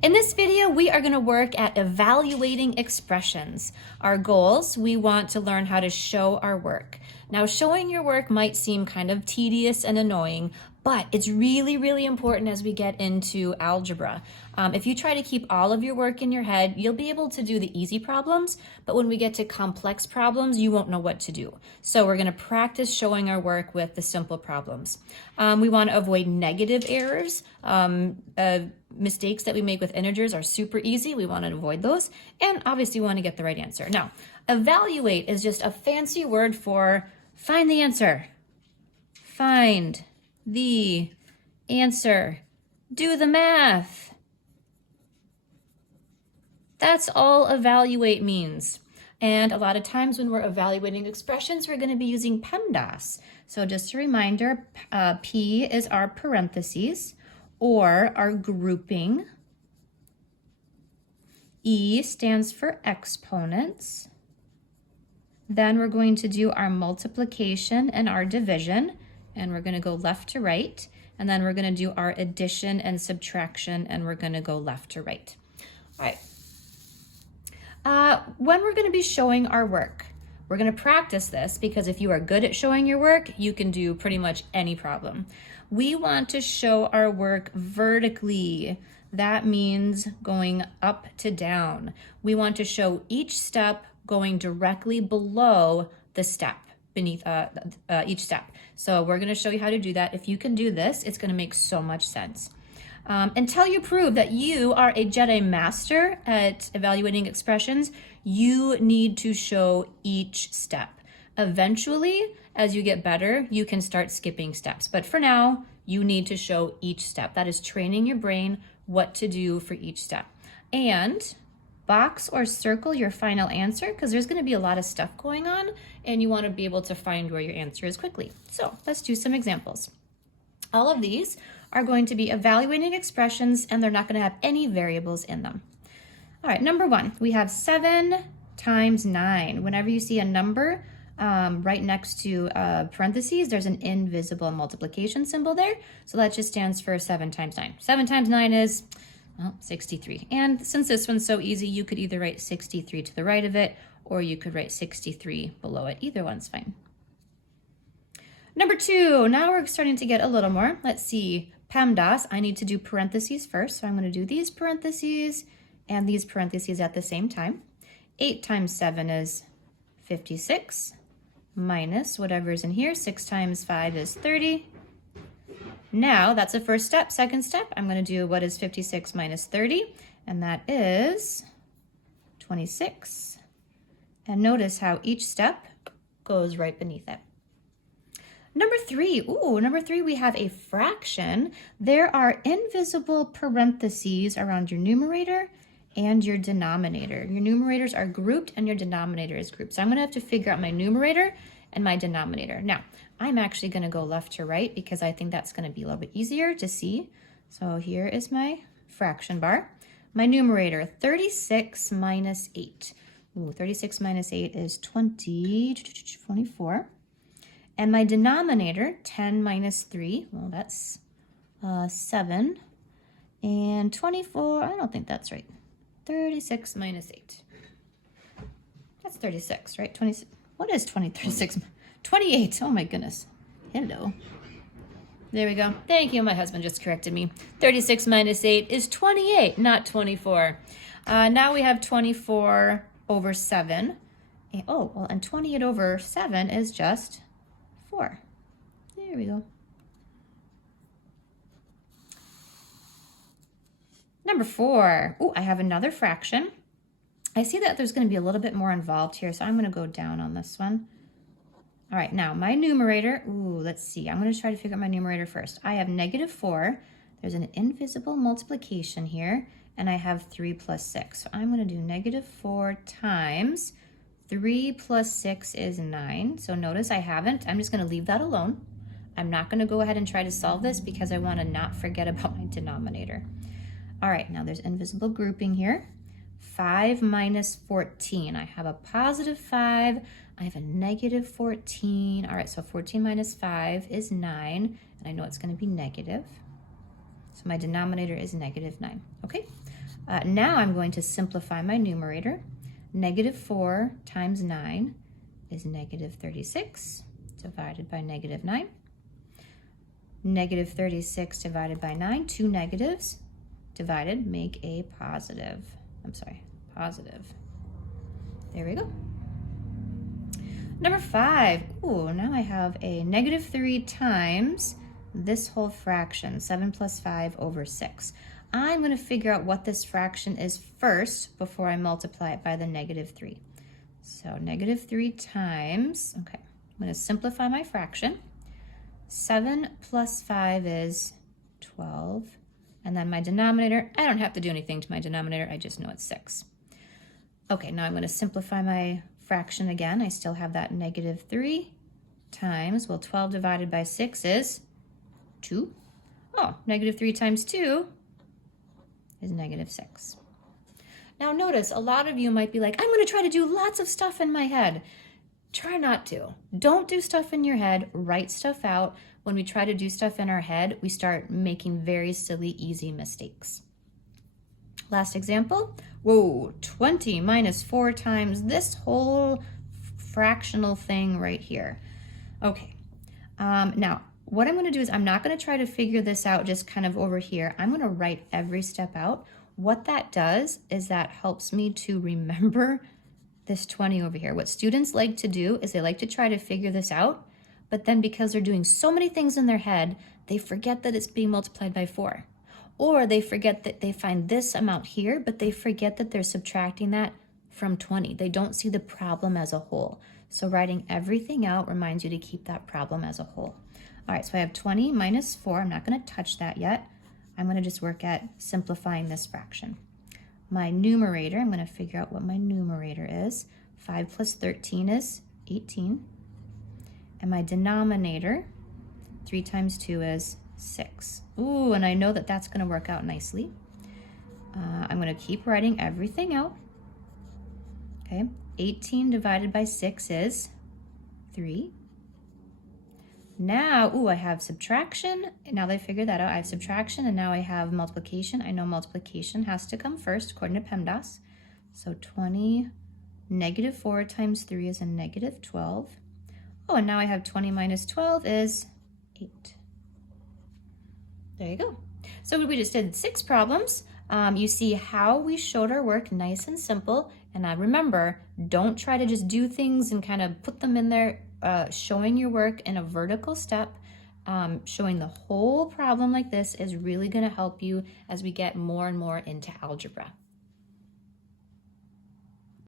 In this video, we are going to work at evaluating expressions. Our goals, we want to learn how to show our work. Now, showing your work might seem kind of tedious and annoying, but it's really, really important as we get into algebra. If you try to keep all of your work in your head, you'll be able to do the easy problems, but when we get to complex problems, you won't know what to do. So we're going to practice showing our work with the simple problems. We want to avoid negative errors. Mistakes that we make with integers are super easy. We want to avoid those. And obviously we want to get the right answer. Now, evaluate is just a fancy word for find the answer. Find the answer. Do the math. That's all evaluate means. And a lot of times when we're evaluating expressions, we're going to be using Pemdas. So just a reminder, P is our parentheses or our grouping. E stands for exponents. Then we're going to do our multiplication and our division, and we're going to go left to right. And then we're going to do our addition and subtraction, and we're going to go left to right. All right. When we're going to be showing our work, we're going to practice this because if you are good at showing your work, you can do pretty much any problem. We want to show our work vertically. That means going up to down. We want to show each step going directly below the step, beneath each step. So we're going to show you how to do that. If you can do this, it's going to make so much sense. Until you prove that you are a Jedi master at evaluating expressions, you need to show each step. Eventually, as you get better, you can start skipping steps. But for now, you need to show each step. That is training your brain what to do for each step. And box or circle your final answer because there's going to be a lot of stuff going on and you want to be able to find where your answer is quickly. So let's do some examples. All of these are going to be evaluating expressions and they're not going to have any variables in them. All right, number one, we have 7 times 9. Whenever you see a number right next to parentheses, there's an invisible multiplication symbol there. So that just stands for 7 times 9. 7 times 9 is, well, 63. And since this one's so easy, you could either write 63 to the right of it, or you could write 63 below it. Either one's fine. Number 2, now we're starting to get a little more. Let's see, Pemdas, I need to do parentheses first. So I'm going to do these parentheses and these parentheses at the same time. 8 times 7 is 56 minus whatever's in here. 6 times 5 is 30. Now that's the first step. Second step, I'm going to do what is 56 minus 30, and that is 26. And notice how each step goes right beneath it. Number 3, we have a fraction. There are invisible parentheses around your numerator and your denominator. Your numerators are grouped and your denominator is grouped. So I'm gonna have to figure out my numerator and my denominator. Now, I'm actually gonna go left to right because I think that's gonna be a little bit easier to see. So here is my fraction bar. My numerator, 36 minus 8. 36 minus 8 is 24. And my denominator, 10 minus 3, well, that's 7. And 24, I don't think that's right. 36 minus 8. That's 36, right? 26. What is 36? 28. Oh, my goodness. Hello. There we go. Thank you. My husband just corrected me. 36 minus 8 is 28, not 24. Now we have 24 over 7. And, oh, well, and 28 over 7 is just 4. There we go. Number 4. Oh, I have another fraction. I see that there's going to be a little bit more involved here, so I'm going to go down on this one. All right, now my numerator. Let's see. I'm going to try to figure out my numerator first. I have -4. There's an invisible multiplication here, and I have 3 plus 6. So I'm going to do -4 times 3 plus 6 is 9. So notice I'm just going to leave that alone. I'm not going to go ahead and try to solve this because I want to not forget about my denominator. All right, now there's invisible grouping here. 5 minus 14. I have a positive 5. I have a negative 14. All right, so 14 minus 5 is 9, and I know it's going to be negative. So my denominator is -9. Okay, Now I'm going to simplify my numerator. Negative 4 times 9 is negative 36 divided by negative 9. Negative 36 divided by 9, 2 negatives divided make a positive. Positive. There we go. Number 5. Ooh, now I have a negative 3 times this whole fraction, 7 plus 5 over 6. I'm going to figure out what this fraction is first before I multiply it by the negative 3. So negative 3 times, okay, I'm going to simplify my fraction. 7 plus 5 is 12. And then my denominator, I don't have to do anything to my denominator, I just know it's 6. Okay, now I'm going to simplify my fraction again. I still have that negative 3 times, well, 12 divided by 6 is 2. Oh, negative 3 times 2 is negative 6. Now notice, a lot of you might be like, I'm going to try to do lots of stuff in my head. Try not to. Don't do stuff in your head. Write stuff out. When we try to do stuff in our head, we start making very silly, easy mistakes. Last example. Whoa, 20 minus 4 times this whole fractional thing right here. Okay. Now, what I'm going to do is I'm not going to try to figure this out just kind of over here. I'm going to write every step out. What that does is that helps me to remember this 20 over here. What students like to do is they like to try to figure this out, but then because they're doing so many things in their head, they forget that it's being multiplied by 4. Or they forget that they find this amount here, but they forget that they're subtracting that from 20. They don't see the problem as a whole. So writing everything out reminds you to keep that problem as a whole. All right, so I have 20 minus 4. I'm not going to touch that yet. I'm going to just work at simplifying this fraction. My numerator, I'm going to figure out what my numerator is. 5 plus 13 is 18. And my denominator, 3 times 2 is 6. Ooh, and I know that that's going to work out nicely. I'm going to keep writing everything out. Okay, 18 divided by 6 is 3. Now, ooh, I have subtraction. Now that I figured that out, I have subtraction, and now I have multiplication. I know multiplication has to come first, according to Pemdas. So 20, negative 4 times 3 is a negative 12. Oh, and now I have 20 minus 12 is 8. There you go. So we just did 6 problems. You see how we showed our work nice and simple. And remember, don't try to just do things and kind of put them in there. Showing your work in a vertical step, showing the whole problem like this is really going to help you as we get more and more into algebra.